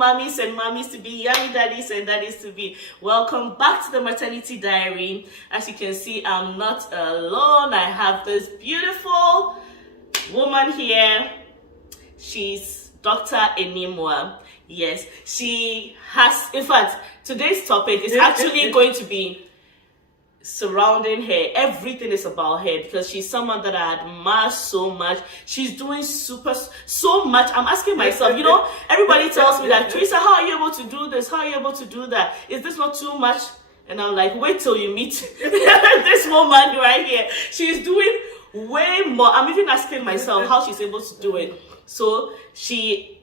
mummies and mummies to be, yummy daddies and daddies to be. Welcome back to the Maternity Diary. As you can see, I'm not alone. I have this beautiful woman here. She's Dr. Animwaa. Yes, she has, in fact, today's topic is actually going to be surrounding her. Everything is about her because she's someone that I admire so much. She's doing so much. I'm asking myself, you know, everybody tells me that, Teresa, how are you able to do this? How are you able to do that? Is this not too much? And I'm like, wait till you meet this woman right here. She's doing way more. I'm even asking myself how she's able to do it. So she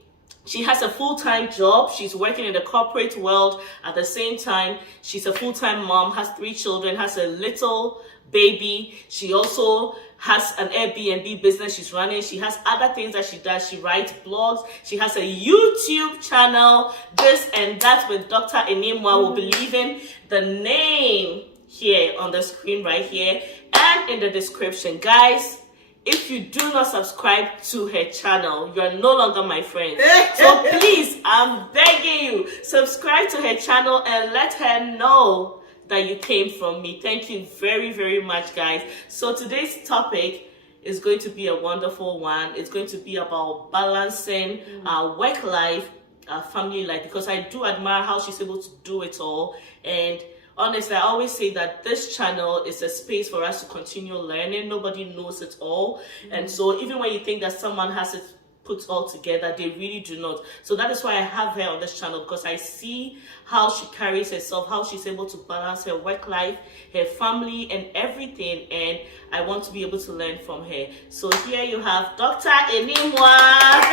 has a full-time job. She's working in the corporate world. At the same time, she's a full-time mom, has 3 children, has a little baby. She also has an Airbnb business she's running. She has other things that she does. She writes blogs. She has a YouTube channel, this and that with Dr. Animwaa. Will be leaving the name here on the screen right here and in the description. Guys, if you do not subscribe to her channel, you are no longer my friend. So please, I'm begging you, subscribe to her channel and let her know that you came from me. Thank you very, very much, guys. So today's topic is going to be a wonderful one. It's going to be about balancing our work life, our family life, because I do admire how she's able to do it all. And honestly, I always say that this channel is a space for us to continue learning. Nobody knows it all. And so even when you think that someone has it put all together, they really do not. So that is why I have her on this channel, because I see how she carries herself, how she's able to balance her work life, her family, and everything. And I want to be able to learn from her. So here you have Dr. Animwaa.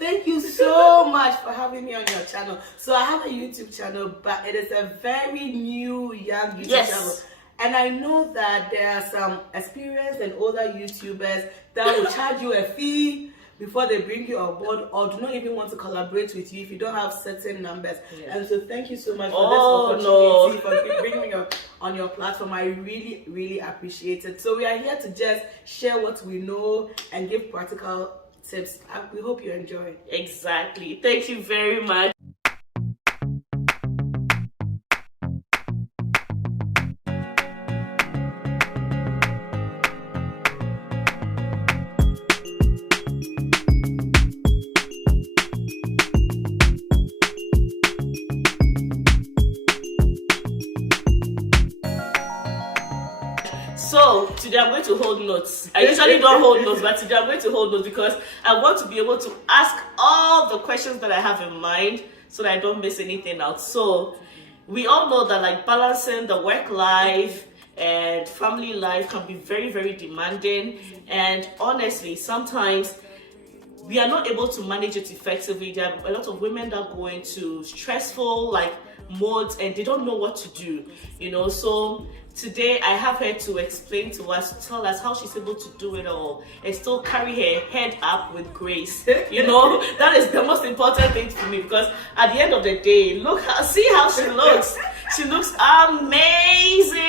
Thank you so much for having me on your channel. So I have a YouTube channel, but it is a very new, young YouTube channel. And I know that there are some experienced and older YouTubers that will charge you a fee before they bring you on board, or do not even want to collaborate with you if you don't have certain numbers. And so thank you so much for this opportunity, for bringing me on your platform. I really, really appreciate it. So we are here to just share what we know and give practical tips. We hope you enjoy. Exactly. Thank you very much. So today I'm going to hold notes. I usually don't hold notes, but today I'm going to hold notes because I want to be able to ask all the questions that I have in mind so that I don't miss anything out. So we all know that like balancing the work life and family life can be very, very demanding. And honestly, sometimes we are not able to manage it effectively. There are a lot of women that go into stressful modes and they don't know what to do, you know. So today I have her to explain to us, to tell us how she's able to do it all and still carry her head up with grace. You know, that is the most important thing for me, because at the end of the day, see how she looks. She looks amazing.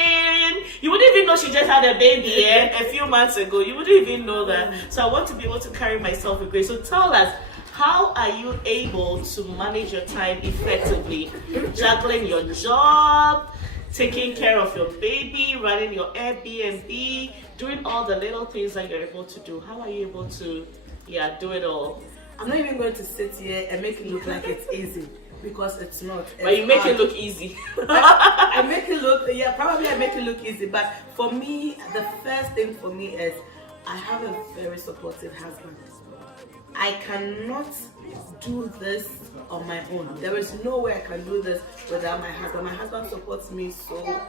You wouldn't even know she just had a baby a few months ago. You wouldn't even know that. So I want to be able to carry myself with grace. So tell us, how are you able to manage your time effectively? Juggling your job, taking care of your baby, running your Airbnb, doing all the little things that you're able to do. How are you able to do it all? I'm not even going to sit here and make it look like it's easy, because it's not. But you make it look easy. I make it look, probably I make it look easy. But for me, the first thing for me is I have a very supportive husband. I cannot do this on my own. There is no way I can do this without my husband. My husband supports me so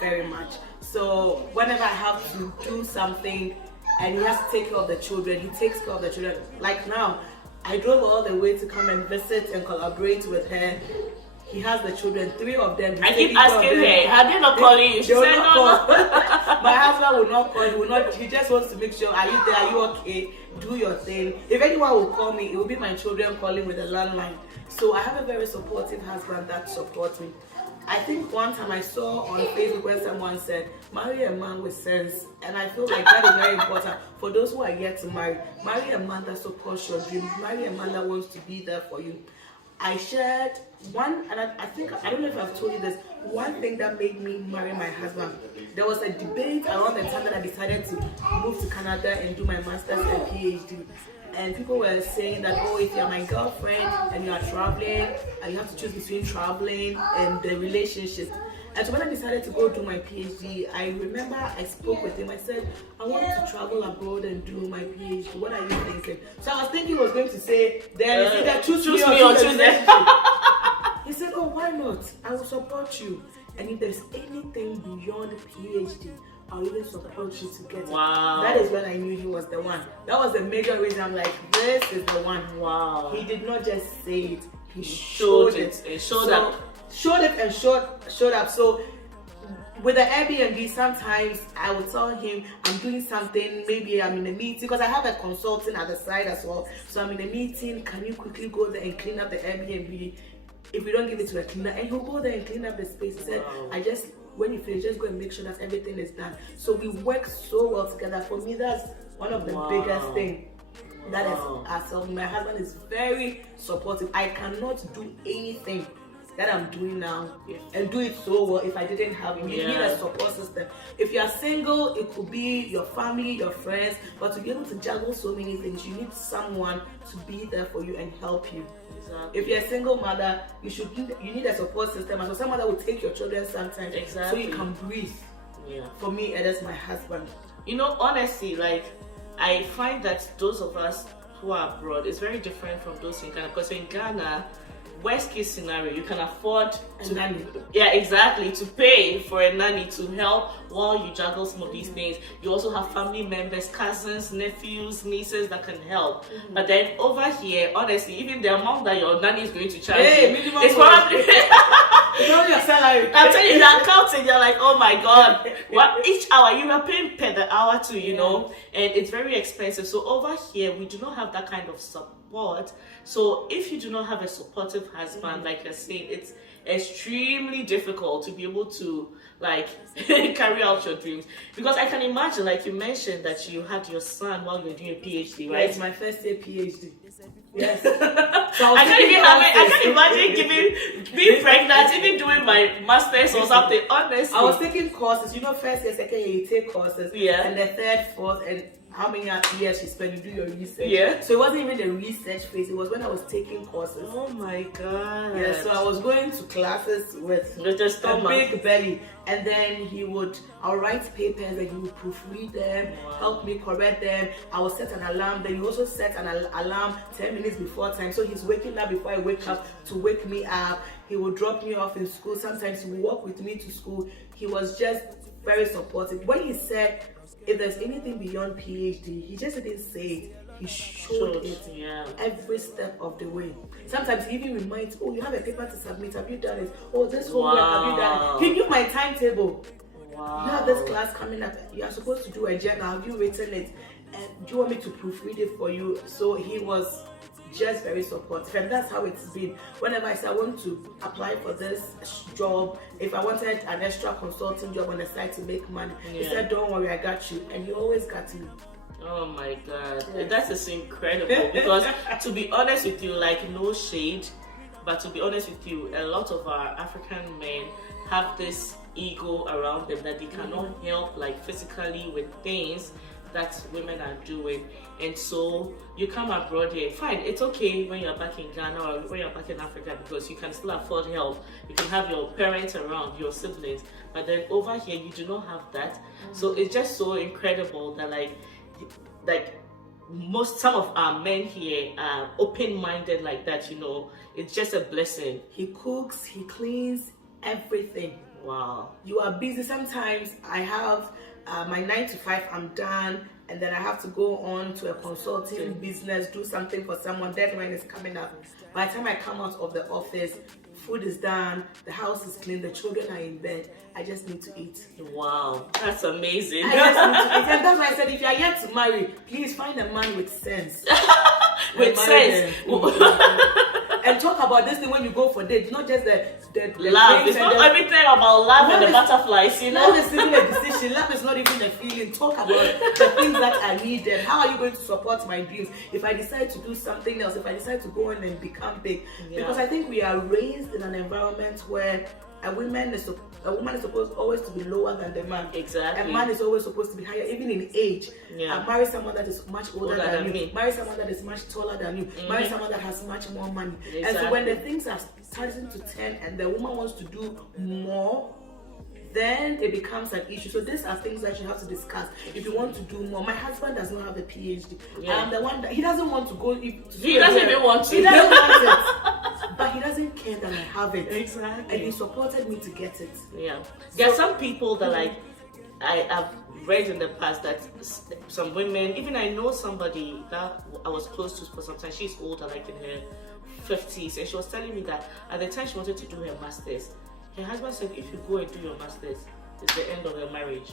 very much. So whenever I have to do something and he has to take care of the children, he takes care of the children. Like now, I drove all the way to come and visit and collaborate with her. He has the children, 3 of them. I keep asking her, are they not calling you? She said no. My husband will not call, he just wants to make sure, are you there, are you okay? Do your thing. If anyone will call me, it will be my children calling with a landline. So I have a very supportive husband that supports me. I think one time I saw on Facebook where someone said, marry a man with sense. And I feel like that is very important for those who are yet to marry. Marry a man that supports your dream. Marry a man that wants to be there for you. I shared one, and I don't know if I've told you this, one thing that made me marry my husband. There was a debate around the time that I decided to move to Canada and do my master's and PhD. And people were saying that, oh, if you're my girlfriend and you are traveling, and you have to choose between traveling and the relationship. And so when I decided to go do my PhD, I remember I spoke with him. I said, I want to travel abroad and do my PhD. What are you thinking? So I was thinking he was going to say, then either choose me or choose them. He said, oh, why not? I will support you. And if there's anything beyond PhD, I'll even support you to get it. Wow. That is when I knew he was the one. That was the major reason I'm like, this is the one. Wow. He did not just say it, he showed it. It showed up. Showed it and showed up. So with the Airbnb, sometimes I would tell him I'm doing something, maybe I'm in a meeting, because I have a consulting at the side as well. So I'm in a meeting, can you quickly go there and clean up the Airbnb? If we don't give it to a cleaner, and he'll go there and clean up the space. He said, when you finish, just go and make sure that everything is done. So we work so well together. For me, that's one of the biggest things. That is ourselves. My husband is very supportive. I cannot do anything that I'm doing now and do it so well if I didn't have him. You need a support system. If you're single, it could be your family, your friends, but to be able to juggle so many things, you need someone to be there for you and help you. Exactly. If you're a single mother, you need a support system, and so someone that will take your children sometimes so you can breathe. Yeah. For me, it is my husband. You know, honestly, like, I find that those of us who are abroad is very different from those in Ghana, because in Ghana, worst case scenario, you can afford a nanny. Yeah, exactly, to pay for a nanny to help while you juggle some of these things. You also have family members, cousins, nephews, nieces that can help. But then over here, honestly, even the amount that your nanny is going to charge you, it's probably it's not your salary. I'm telling you, you're counting, you're like, oh my god, what, each hour you are paying per the hour too, you know, and it's very expensive. So over here, we do not have that kind of support. So if you do not have a supportive husband, like you're saying, it's extremely difficult to be able to like carry out your dreams. Because I can imagine, like you mentioned, that you had your son while you were doing a PhD, right? Yes, my first year PhD. Yes. So I can't imagine being pregnant, even doing my master's or something. Honestly, I was taking courses. You know, first year, second year, you take courses. Yeah. And the third, fourth, and how many years you spend, you do your research. Yeah. So it wasn't even the research phase. It was when I was taking courses. Oh my god. Yeah. So I was going to classes with a big belly, and then I'll write papers, and he would proofread them, help me correct them. I will set an alarm. Then he also set an alarm 10 minutes before time. So he's waking up before I wake up to wake me up. He will drop me off in school. Sometimes he will walk with me to school. He was just very supportive. When he said, if there's anything beyond PhD, he just didn't say it. He showed it every step of the way. Sometimes he even reminds, oh, you have a paper to submit. Have you done it? Oh, this homework, have you done it? He knew my timetable. Wow. You have this class coming up. You are supposed to do a journal. Have you written it? And do you want me to proofread it for you? So he was just very supportive, and that's how it's been. Whenever I say I want to apply for this job, if I wanted an extra consulting job on the side to make money, he said, don't worry, I got you. And he always got me. Oh my god, that is incredible. Because to be honest with you, like, no shade, but to be honest with you, a lot of our African men have this ego around them that they cannot help, like, physically with things that women are doing. And so you come abroad here, fine, it's okay when you're back in Ghana or when you're back in Africa, because you can still afford help. You can have your parents around, your siblings, but then over here you do not have that. So it's just so incredible that like some of our men here are open-minded like that, you know. It's just a blessing. He cooks, he cleans, everything. Wow. You are busy. Sometimes I have my 9 to 5, I'm done, and then I have to go on to a consulting business, do something for someone. Deadline is coming up. By the time I come out of the office, food is done, the house is clean, the children are in bed. I just need to eat. Wow, that's amazing. I just need to eat. And that's why I said, if you are yet to marry, please find a man with sense. With sense. and talk about this thing when you go for dates, not just the love. It's not everything about love and the butterflies, you know. Love is even a decision. Love is not even a feeling. Talk about the things that are needed. How are you going to support my dreams if I decide to do something else? If I decide to go on and become big? Because I think we are raised in an environment where a woman is supposed always to be lower than the man. Exactly. A man is always supposed to be higher, even in age. Marry someone that is much older than you. Me. Marry someone that is much taller than you. Marry someone that has much more money. Exactly. And so when the things are starting to turn and the woman wants to do more, then it becomes an issue. So these are things that you have to discuss if you want to do more. My husband does not have a PhD. I'm the one that he doesn't want to go. He doesn't even want to. He doesn't want it. But he doesn't care that I have it. Exactly. And he supported me to get it. Yeah. There are some people that like I have read in the past that some women, even I know somebody that I was close to for some time, she's older, like in her 50s, and she was telling me that at the time she wanted to do her master's, her husband said, if you go and do your master's, it's the end of your marriage.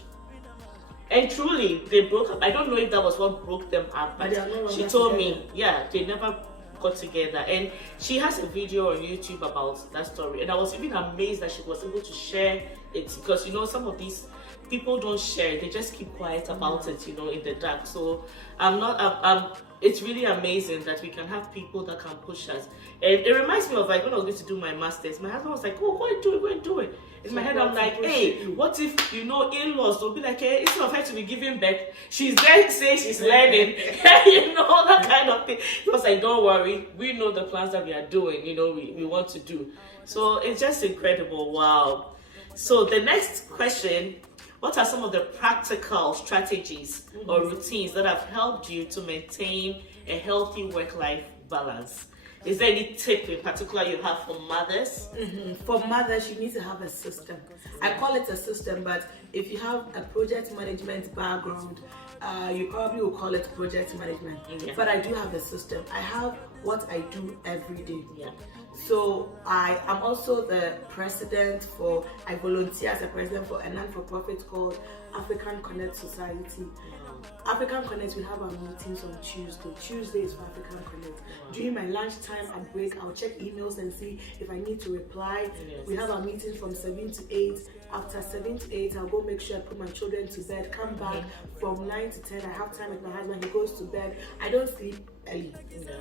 And truly, they broke up. I don't know if that was what broke them up, but she told me, they never got together. And she has a video on YouTube about that story. And I was even amazed that she was able to share it, because, you know, some of these people don't share, they just keep quiet about it, you know, in the dark. So it's really amazing that we can have people that can push us. And it reminds me of like when I was going to do my master's, my husband was like, oh, go and do it. In my head, I'm like, hey, what if, you know, in-laws, they'll be like, hey, instead of her to be giving birth, she's there saying she's learning, you know, that kind of thing. He was like, don't worry, we know the plans that we are doing, you know, we want to do. So it's just incredible. Wow. So the next question, what are some of the practical strategies or routines that have helped you to maintain a healthy work-life balance? Is there any tip in particular you have for mothers? For mothers, you need to have a system. I call it a system, but if you have a project management background, you probably will call it project management. But I do have a system. I have what I do every day. So I am also the president I volunteer as a president for a non-for-profit called African Connect Society. African Connect, we have our meetings on Tuesday. Tuesday is for African Connect. During my lunchtime at break, I'll check emails and see if I need to reply. We have our meetings from 7 to 8. After 7 to 8, I'll go make sure I put my children to bed, come back from 9 to 10. I have time with my husband, he goes to bed. I don't sleep early.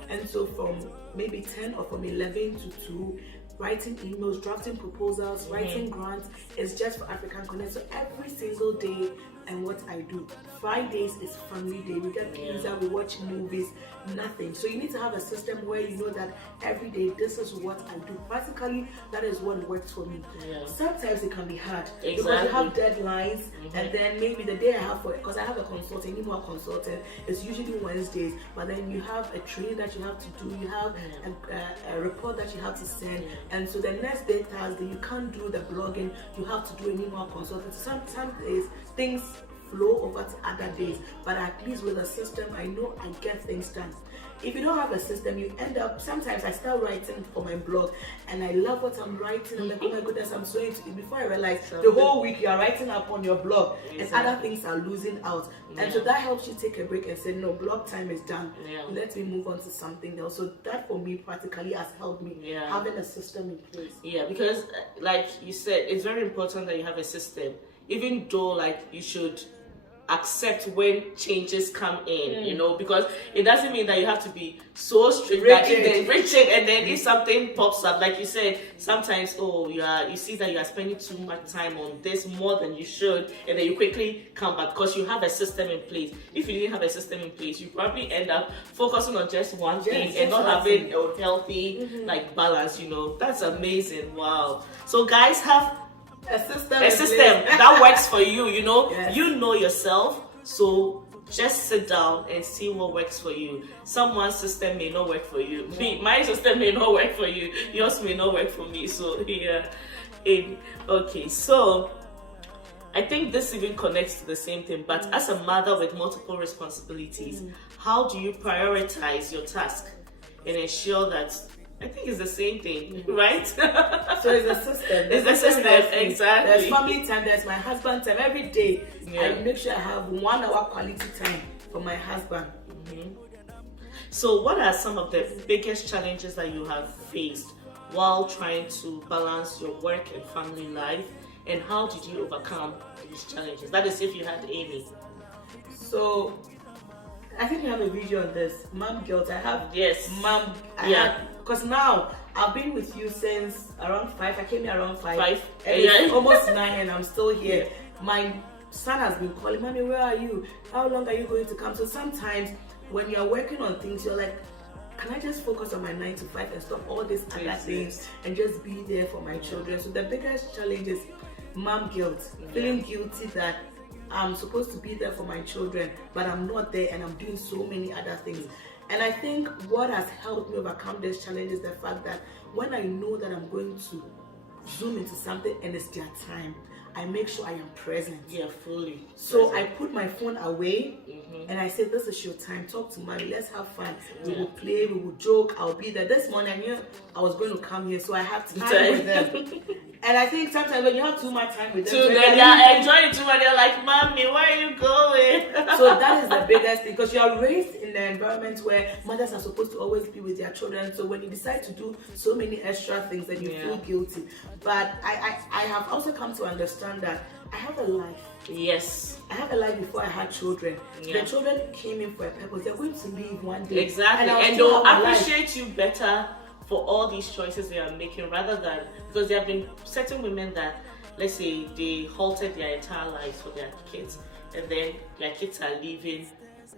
And so from maybe 10 or from 11 to 2, writing emails, drafting proposals, writing grants is just for African Connect. So every single day, and what I do. Fridays is family day. We get pizza, we watch movies, nothing. So you need to have a system where you know that every day this is what I do. Practically, that is what works for me. Sometimes it can be hard because you have deadlines, and then maybe the day I have because I have a consultant, Animwaa consultant, it's usually Wednesdays, but then you have a training that you have to do, you have a report that you have to send, and so the next day, Thursday, you can't do the blogging, you have to do Animwaa consultant. Some days things flow over to other days, but at least with a system, I know I get things done. If you don't have a system, you end up, sometimes I start writing for my blog and I love what I'm writing. I'm like, oh my goodness, I'm so into it. Before I realize the whole week you're writing up on your blog and other things are losing out. And so that helps you take a break and say, no, blog time is done. Let me move on to something else. So that for me practically has helped me having a system in place. Yeah, because like you said, it's very important that you have a system, even though like you should accept when changes come in, you know, because it doesn't mean that you have to be so strict that rigid, and then if something pops up, like you said, sometimes you see that you are spending too much time on this more than you should, and then you quickly come back because you have a system in place. If you didn't have a system in place, you probably end up focusing on just one thing and not having a healthy like balance, you know. That's amazing. Wow. So guys, have a system that works for you, you know. You know yourself, so just sit down and see what works for you. Someone's system may not work for you. My system may not work for you. Yours may not work for me. So okay, so I think this even connects to the same thing, but as a mother with multiple responsibilities, how do you prioritize your task and ensure that, I think it's the same thing, right? So it's a system. It's a system, exactly. There's family time, there's my husband time. Every day, I make sure I have 1 hour quality time for my husband. So what are some of the biggest challenges that you have faced while trying to balance your work and family life, and how did you overcome these challenges? That is, if you had any. So I think you have a video on this. Mom guilt. I have. Yes. Mom. Because now I've been with you since around 5. I came here around 5. And it's almost 9 and I'm still here. My son has been calling, Mommy, where are you? How long are you going to come? So sometimes when you're working on things, you're like, can I just focus on my 9 to 5 and stop all these other things and just be there for my children? So the biggest challenge is mom guilt, feeling guilty that I'm supposed to be there for my children, but I'm not there and I'm doing so many other things. And I think what has helped me overcome this challenge is the fact that when I know that I'm going to zoom into something and it's their time, I make sure I am present. Yeah, fully. So I put my phone away and I say, this is your time. Talk to mommy. Let's have fun. We will play. We will joke. I'll be there. This morning I knew I was going to come here, so I have time with them. And I think sometimes when you have too much time with them, they're enjoying too much. They're like, Mommy, where are you going? So that is the biggest thing, because you are raised in an environment where mothers are supposed to always be with their children. So when you decide to do so many extra things, then you feel guilty. But I have also come to understand that I have a life. Yes. I have a life before I had children. The children came in for a purpose. They're going to leave one day. Exactly. And they'll appreciate you better for all these choices they are making, rather than, because there have been certain women that, let's say, they halted their entire lives for their kids, and then their kids are leaving,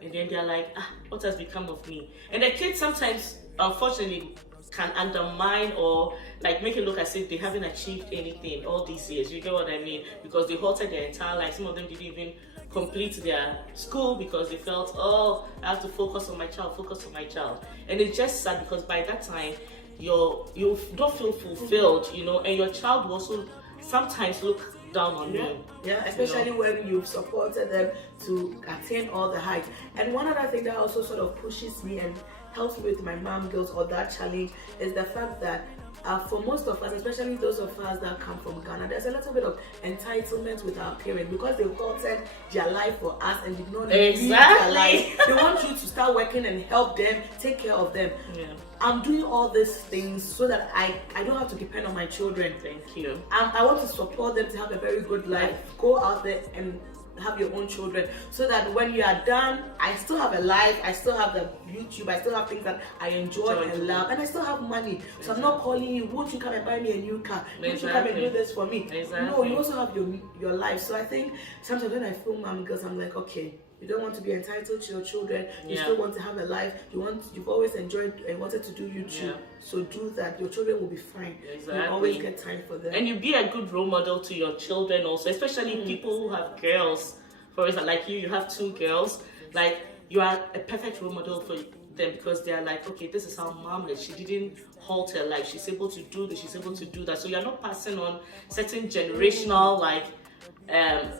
and then they're like, what has become of me? And the kids sometimes, unfortunately, can undermine or like make it look as if they haven't achieved anything all these years. You get what I mean? Because they halted their entire life. Some of them didn't even complete their school because they felt, oh, I have to focus on my child. And it's just sad, because by that time you don't feel fulfilled, you know, and your child will also sometimes look down on you. Yeah, especially when you've supported them to attain all the heights. And one other thing that also sort of pushes me and helps me with my mom guilt or that challenge is the fact that for most of us, especially those of us that come from Ghana, there's a little bit of entitlement with our parents, because they halted their life for us and did not live their life. They want you to start working and help them, take care of them. I'm doing all these things so that I don't have to depend on my children. Thank you. I want to support them to have a very good life. Go out there and have your own children, so that when you are done, I still have a life, I still have the YouTube, I still have things that I enjoy and love, and I still have money. So I'm not calling you, won't you come and buy me a new car? Won't you come and do this for me? No, you also have your life. So I think sometimes when I feel mom girls, I'm like, okay, you don't want to be entitled to your children. You still want to have a life. You've always enjoyed and wanted to do YouTube. So do that. Your children will be fine. You always get time for them. And you be a good role model to your children also, especially people who have girls. For example, like you have 2 girls. Like, you are a perfect role model for them, because they are like, okay, this is how mom is. She didn't halt her life. She's able to do this. She's able to do that. So you're not passing on certain generational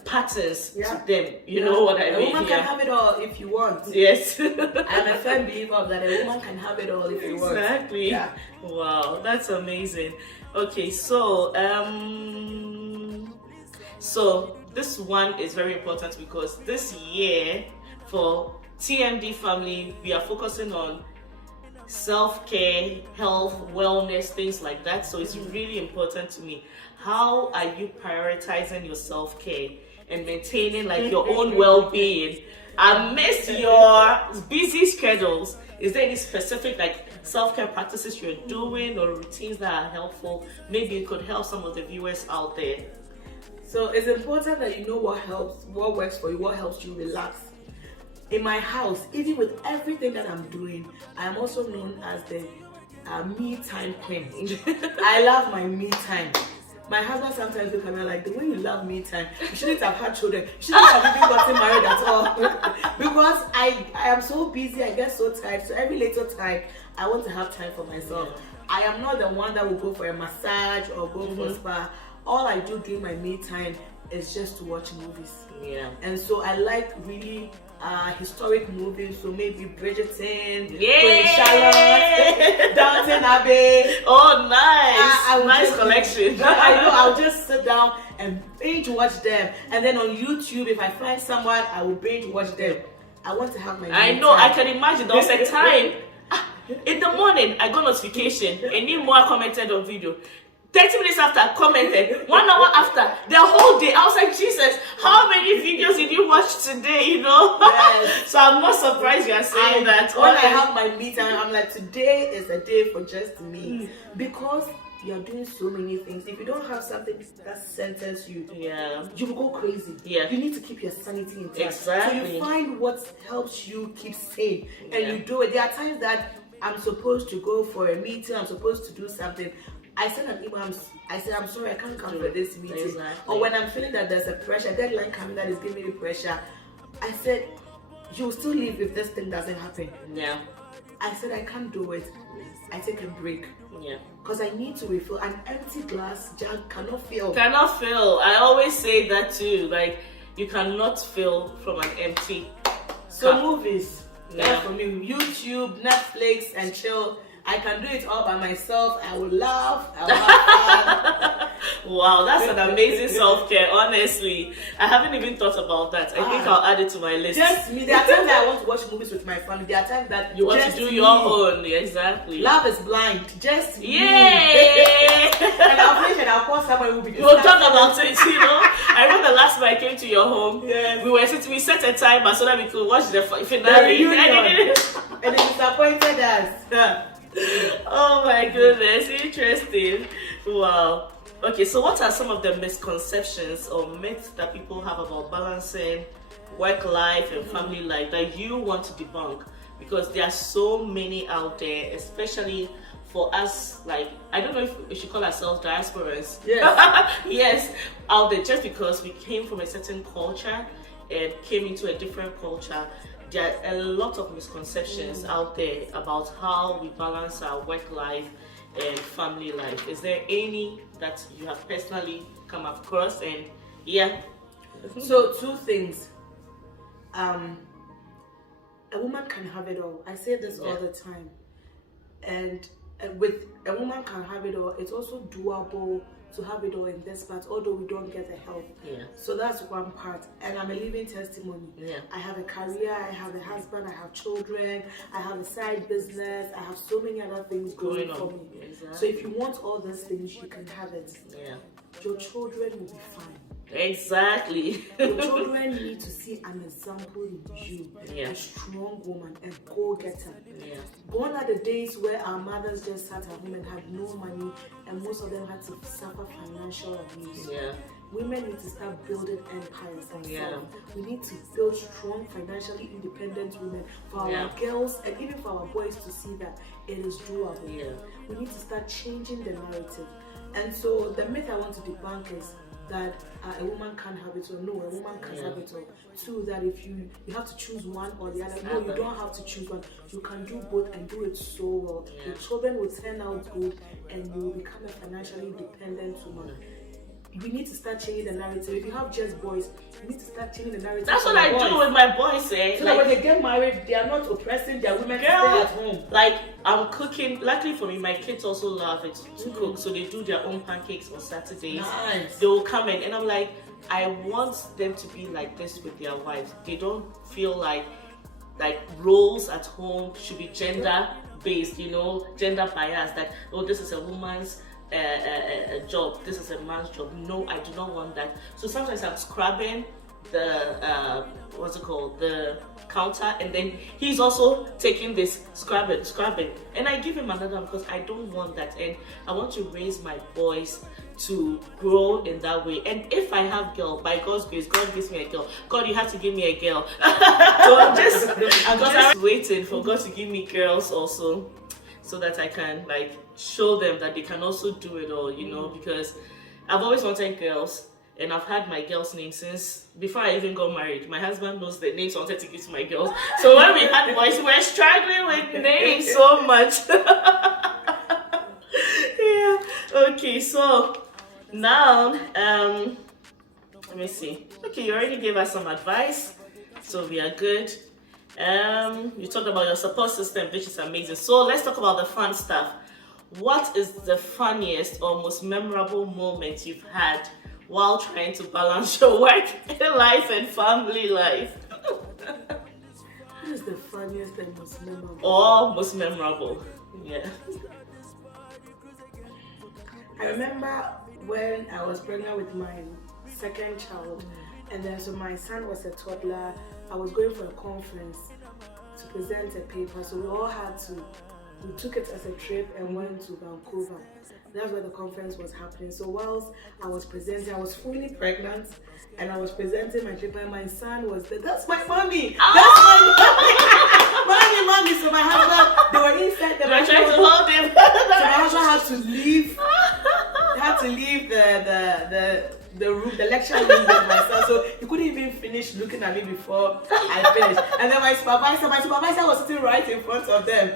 patterns to them. You know what I mean? A woman can have it all if you want. Yes. I'm a firm believer of that. A woman can have it all if you want. Exactly. Yeah. Wow, that's amazing. Okay, so this one is very important, because this year for TMD family, we are focusing on self-care, health, wellness, things like that. So it's really important to me. How are you prioritizing your self-care and maintaining like your own well-being amidst your busy schedules? Is there any specific like self-care practices you're doing or routines that are helpful? Maybe it could help some of the viewers out there. So it's important that you know what helps, what works for you, what helps you relax. In my house, even with everything that I'm doing, I'm also known as the me time queen. I love my me time. My husband sometimes look at me like, the way you love me time, you shouldn't have had children. You shouldn't have even gotten married at all. Because I am so busy, I get so tired. So every little time, I want to have time for myself. I am not the one that will go for a massage or go for spa. All I do during my me time is just to watch movies. And so I like really historic movies, so maybe Bridgerton, Queen Charlotte, Downton Abbey. Oh, nice! Nice collection. I know. I'll just sit down and binge watch them, and then on YouTube, if I find someone, I will binge watch them. I want to have my I know, I can imagine. There was a time, in the morning, I got notification, and Animwaa commented on video. 30 minutes after, commented. 1 hour after, the whole day. I was like, Jesus, how many videos did you watch today, you know? Yes. So I'm not surprised you are saying that. When I have my me time, I'm like, today is a day for just me. Because you're doing so many things. If you don't have something that centers you, you will go crazy. Yeah. You need to keep your sanity intact. Exactly. So you find what helps you keep sane, and you do it. There are times that I'm supposed to go for a meeting, I'm supposed to do something. I sent an email, I said, I'm sorry, I can't come for this meeting. Exactly. Or when I'm feeling that there's a pressure, deadline coming that is giving me pressure, I said, you'll still leave if this thing doesn't happen. Yeah. I said, I can't do it. I take a break. Yeah. Because I need to refill. An empty glass jug cannot fill. Cannot fill. I always say that too. Like, you cannot fill from an empty So cup. movies. Yeah. For me, YouTube, Netflix, and chill. I can do it all by myself. I will laugh. I will have fun. Wow, that's an amazing self-care, honestly. I haven't even thought about that. I think I'll add it to my list. Just me. There are times that I want to watch movies with my family. There are times that you want to do your own. Yeah, exactly. Love is blind. Just me. Yay! And I'll finish and I'll call someone who will be We'll talk about it, you know. I remember the last time I came to your home. Yes. We set a timer so that we could watch the The finale. reunion. And it disappointed us. Oh my goodness, interesting. Wow. Okay, so what are some of the misconceptions or myths that people have about balancing work life and family life that you want to debunk? Because there are so many out there, especially for us, like, I don't know if we should call ourselves diasporans. Yes. Yes, out there, just because we came from a certain culture and came into a different culture. There are a lot of misconceptions out there about how we balance our work life and family life. Is there any that you have personally come across? And So 2 things. A woman can have it all. I say this all the time. And with a woman can have it all, it's also doable to have it all in this part, although we don't get the help. Yeah. So that's one part. And I'm a living testimony. Yeah. I have a career, I have a husband, I have children, I have a side business, I have so many other things going for me. Exactly. So if you want all those things, you can have it. Yeah. Your children will be fine. Exactly. Your children need to see an example in you, Yeah. a strong woman, a go-getter. Yeah. Gone are the days where our mothers just sat at home and had no money, and most of them had to suffer financial abuse. Yeah. Women need to start building empires themselves. Yeah. We need to build strong, financially independent women for our girls and even for our boys to see that it is doable. Yeah. We need to start changing the narrative. And so the myth I want to debunk is that a woman can't have it all. No, a woman can have it all. 2, that if you have to choose one or the other. No, you don't have to choose one. You can do both and do it so well. Your children will turn out good and you will become a financially independent woman. We need to start changing the narrative. If you have just boys, you need to start changing the narrative. That's what I do with my boys, eh? So that when they get married, they are not oppressing their women to stay at home. Like, I'm cooking. Luckily for me, my kids also love it to cook, so they do their own pancakes on Saturdays. Nice. They will come in, and I'm like, I want them to be like this with their wives. They don't feel like roles at home should be gender based, you know, gender biased. That, oh, this is a woman's a job, this is a man's job. No, I do not want that. So sometimes I'm scrubbing the the counter, and then he's also taking this scrubbing, and I give him another because I don't want that, and I want to raise my boys to grow in that way. And if I have girl, by God's grace, God gives me a girl. God, you have to give me a girl. So I'm just waiting for God to give me girls also, so that I can like show them that they can also do it all, you know, because I've always wanted girls, and I've had my girls' name since before I even got married. My husband knows the names I wanted to give to my girls. So when we had boys, we were struggling with names so much. Yeah. Okay, so now let me see. Okay, you already gave us some advice, so we are good. You talked about your support system, which is amazing. So let's talk about the fun stuff. What is the funniest or most memorable moment you've had while trying to balance your work life and family life? is the funniest and most memorable? Or most memorable. Yeah. I remember when I was pregnant with my second child, and then so my son was a toddler. I was going for a conference to present a paper, so we took it as a trip and went to Vancouver. That's where the conference was happening. So whilst I was presenting, I was fully pregnant and I was presenting my paper, and my son was there. That's my mommy! That's my mommy! Mommy! So my husband, they were inside the I'm trying to hold him. So my husband had to leave. Had to leave the room, the lecture room with my son, so he couldn't even finish looking at me before I finished. And then my supervisor was sitting right in front of them,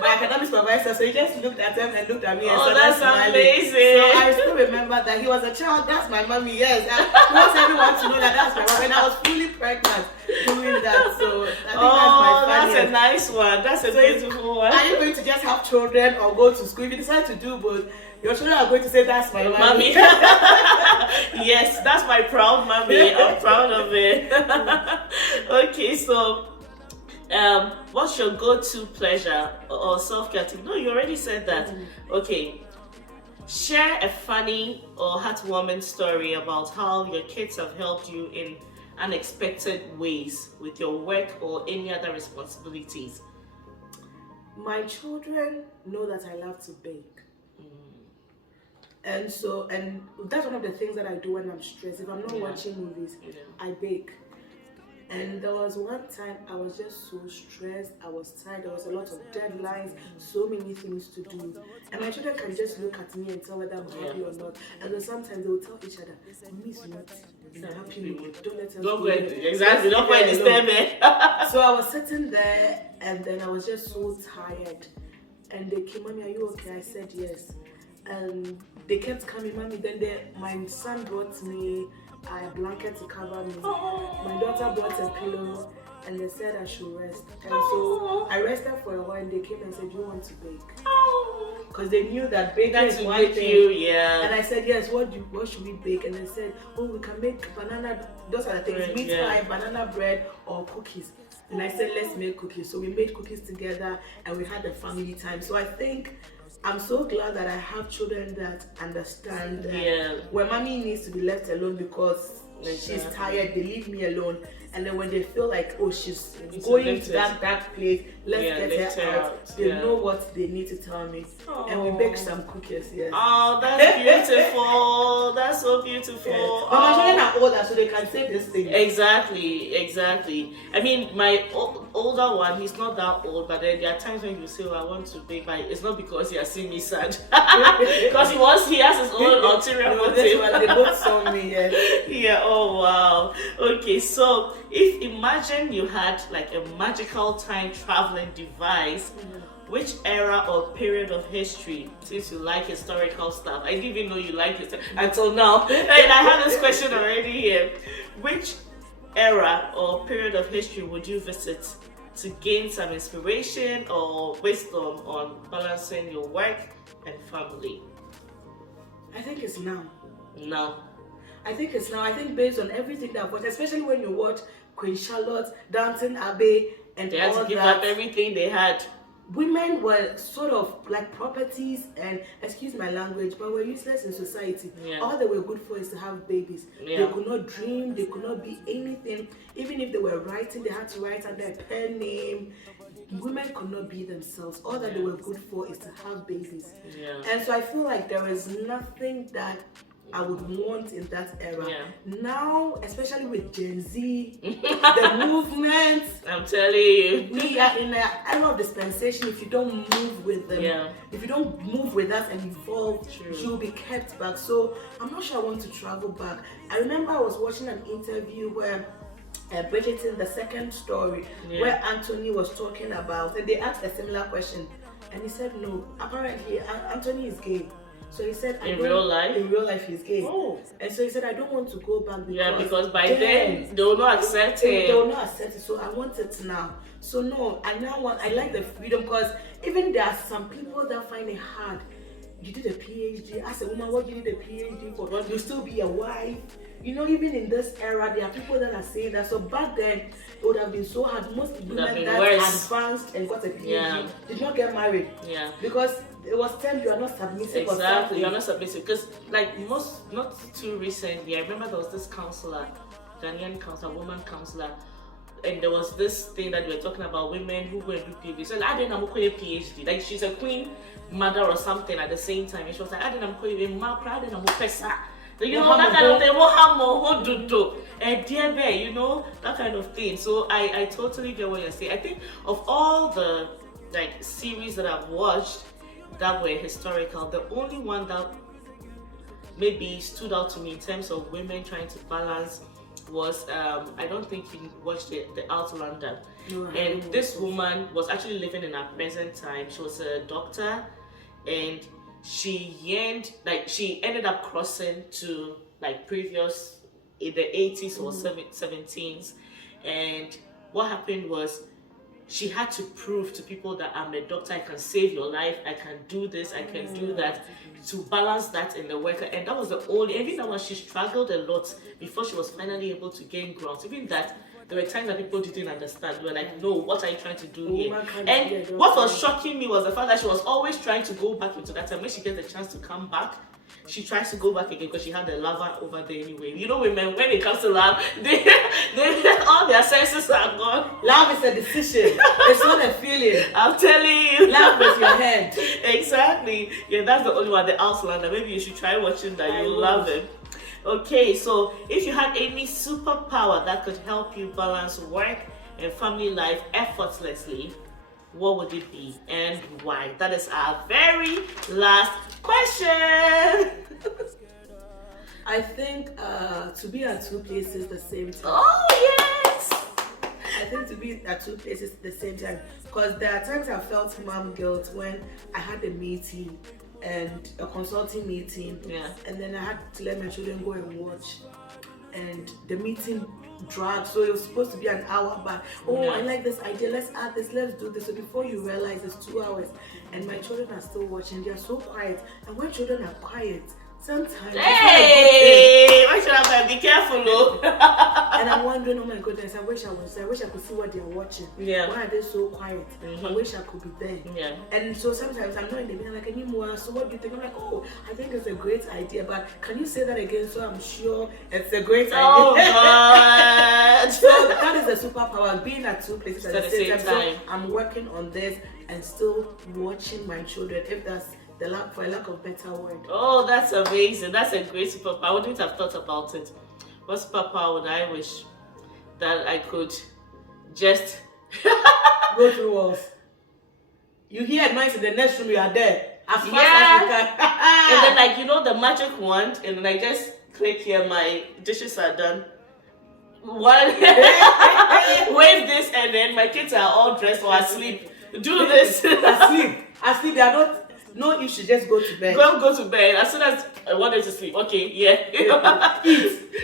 my academic supervisor. So he just looked at them and looked at me and oh, said, that's amazing. So I still remember that he was a child. That's my mommy. Yes, he wants everyone to know that that's my mommy. And I was fully pregnant doing that. So I think that's my funniest. That's a nice one. That's a beautiful one. Are you going to just have children or go to school? If you decide to do both, your children are going to say, that's my mommy. Yes, that's my proud mommy. I'm proud of it. Okay, so what's your go-to pleasure or self-care tip? No, you already said that. Okay. Share a funny or heartwarming story about how your kids have helped you in unexpected ways with your work or any other responsibilities. My children know that I love to bake. And that's one of the things that I do when I'm stressed. If I'm not watching movies, I bake. And there was one time I was just so stressed, I was tired, there was a lot of deadlines, so many things to do. And my children can just look at me and tell whether I'm happy or not. And then sometimes they will tell each other, Mommy is not in a happy mood, don't let us go. Exactly, don't go and disturb me. So I was sitting there and then I was just so tired. And they came, Mommy, are you okay? I said yes. And they kept coming, Mommy. Then my son brought me a blanket to cover me. My daughter brought a pillow, and they said I should rest. And so I rested for a while, and they came and said, "Do you want to bake?" Because they knew that baking is one thing. And I said, "Yes. What should we bake?" And they said, "Oh, we can make banana. Those are the things: meat pie, banana bread, or cookies." And I said, "Let's make cookies." So we made cookies together, and we had a family time. So I think I'm so glad that I have children that understand that when mommy needs to be left alone because she's tired, they leave me alone. And then when they feel like, oh, she's going to that dark place, let's get her out. They know what they need to tell me. And we bake some cookies, Oh, that's beautiful. That's so beautiful. But my children are older, so they can say this thing. Exactly. I mean, my older one, he's not that old, but then there are times when you say, I want to bake, but it's not because he has seen me sad. Because he has his own ulterior motive. They both saw me, Yeah, oh wow. Okay, so if imagine you had like a magical time traveling device, which era or period of history, since you like historical stuff, I didn't even know you liked it until now, and I have this question already here, which era or period of history would you visit to gain some inspiration or wisdom on balancing your work and family? I think it's now. I think based on everything that I've watched, especially when you watch Queen Charlotte, Downton Abbey, and they had all to give that, up everything they had. Women were sort of like properties, and excuse my language, but were useless in society. All they were good for is to have babies. They could not dream, they could not be anything. Even if they were writing, they had to write under a pen name. Women could not be themselves. All that they were good for is to have babies. And so I feel like there is nothing that I would want in that era. Now, especially with Gen Z, the movement. I'm telling you. We are in an era of dispensation. If you don't move with them, if you don't move with us and evolve, you'll be kept back. So I'm not sure I want to travel back. I remember I was watching an interview where Bridgerton, the second story, where Anthony was talking about, and they asked a similar question, and he said no. Apparently, Anthony is gay. So he said, in real life he's gay. And so he said, I don't want to go back because by then they will not accept it. They will not accept it. So I want it now. So no, I like the freedom, because even there are some people that find it hard. you did a PhD. As a woman, what you did a PhD for? You'll still be a wife. You know, even in this era, there are people that are saying that. So back then, it would have been so hard. Most women that advanced and got a PhD did not get married. Yeah. Because it was time you are not submissive. Exactly, you're not submissive. Because, like, not too recently, I remember there was this counselor, Ghanaian counselor, woman counselor, and there was this thing that we were talking about women who go and do PhD. So, I didn't know a PhD. Like, she's a queen mother or something at the same time. And she was like, I didn't know a professor. You know, that kind of thing, and dear bear, you know, that kind of thing. So I totally get what you're saying. I think of all the like series that I've watched that were historical, the only one that maybe stood out to me in terms of women trying to balance was I don't think you watched it, The Outlander. And this woman was actually living in her present time. She was a doctor, and she ended up crossing to like previous in the 80s or 70s, and what happened was she had to prove to people that I'm a doctor, I can save your life, I can do this, I can do that, to balance that in the work. And that was the only, even that one, she struggled a lot before she was finally able to gain ground. Even that, there were times that people didn't understand. They were like, no, what are you trying to do here? And what was shocking me was the fact that she was always trying to go back into that time. When she gets the chance to come back, she tries to go back again because she had the lover over there anyway. You know, women, when it comes to love, they all their senses are gone. Love is a decision. It's not a feeling. I'm telling you. Love with your head. Exactly. Yeah, that's the only one, The Outlander. Maybe you should try watching that. You'll love it. Okay, so if you had any superpower that could help you balance work and family life effortlessly, what would it be and why? That is our very last question. I think to be at two places the same time. Oh, yes! I think to be at two places at the same time, because there are times I felt mom guilt when I had a meeting and a consulting meeting, and then I had to let my children go and watch, and the meeting dragged, so it was supposed to be an hour back. I like this idea, let's add this, let's do this. So before you realize it's 2 hours and my children are still watching, they're so quiet. And when children are quiet, sometimes why should I be careful, though? And I'm wondering, oh my goodness, I wish I could see what they're watching. Why are they so quiet? I wish I could be there. And so sometimes I'm not in the middle, like, Animwaa, so what do you think? I'm like, I think it's a great idea, but can you say that again so I'm sure it's a great idea? Oh God. So that is a superpower, being at two places at the same time. So I'm working on this and still watching my children, if that's for a lack of better word. Oh, that's amazing. That's a great superpower. I wouldn't have thought about it. What superpower would I wish that I could just go through walls? You hear noise in the next room, you are there. As fast as you can. And then, like, you know, the magic wand, and then I just click here, my dishes are done. Wave this, and then my kids are all dressed or asleep. Do this. Asleep, they are not. No, you should just go to bed. Go to bed. As soon as I want them to sleep. Okay, yeah. Eat.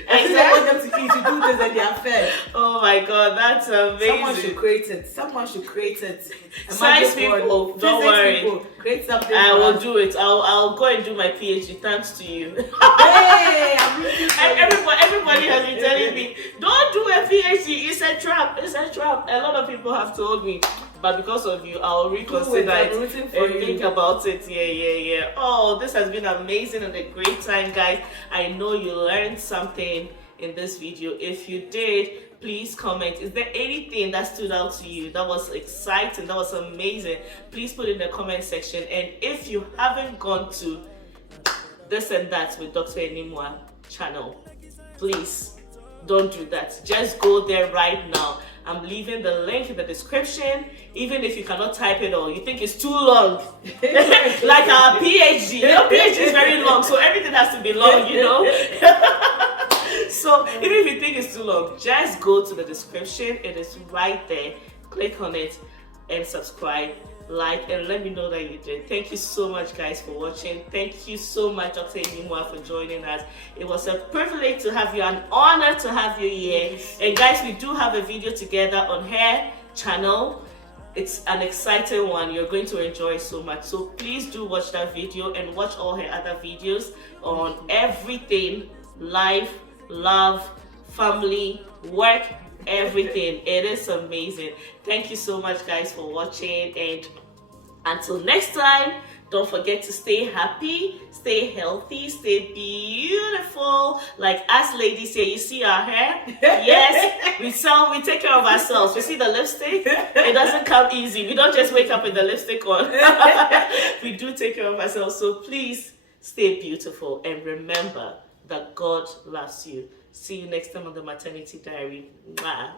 As soon as I want them to eat, you do this and they are fed. Oh my God, that's amazing. Someone should create it. Science people, don't worry. People, create something. I will do it. I'll go and do my PhD thanks to you. Hey, I'm rooting for you. Everybody has been telling me, don't do a PhD. It's a trap. It's a trap. A lot of people have told me. But because of you, I'll reconsider it and think about it. Yeah. Oh, this has been amazing and a great time, guys. I know you learned something in this video. If you did, please comment. Is there anything that stood out to you that was exciting, that was amazing? Please put it in the comment section. And if you haven't gone to This and That with Dr. Animwaa channel, please don't do that. Just go there right now. I'm leaving the link in the description. Even if you cannot type it all, you think it's too long. Like our PhD. Your PhD is very long, so everything has to be long, you know. So even if you think it's too long, just go to the description. It is right there. Click on it and subscribe, like, and let me know that you did. Thank you so much, guys, for watching. Thank you so much, Dr. Animwaa, for joining us. It was a privilege to have you, an honor to have you here. And guys, we do have a video together on her channel. It's an exciting one. You're going to enjoy it so much. So please do watch that video and watch all her other videos on everything: life, love, family, work, everything. It is amazing. Thank you so much, guys, for watching, and until next time, don't forget to stay happy, stay healthy, stay beautiful. Like us ladies say, you see our hair? Yes, we take care of ourselves. You see the lipstick? It doesn't come easy. We don't just wake up with the lipstick on. We do take care of ourselves. So please stay beautiful and remember that God loves you. See you next time on the Maternity Diary. Mwah.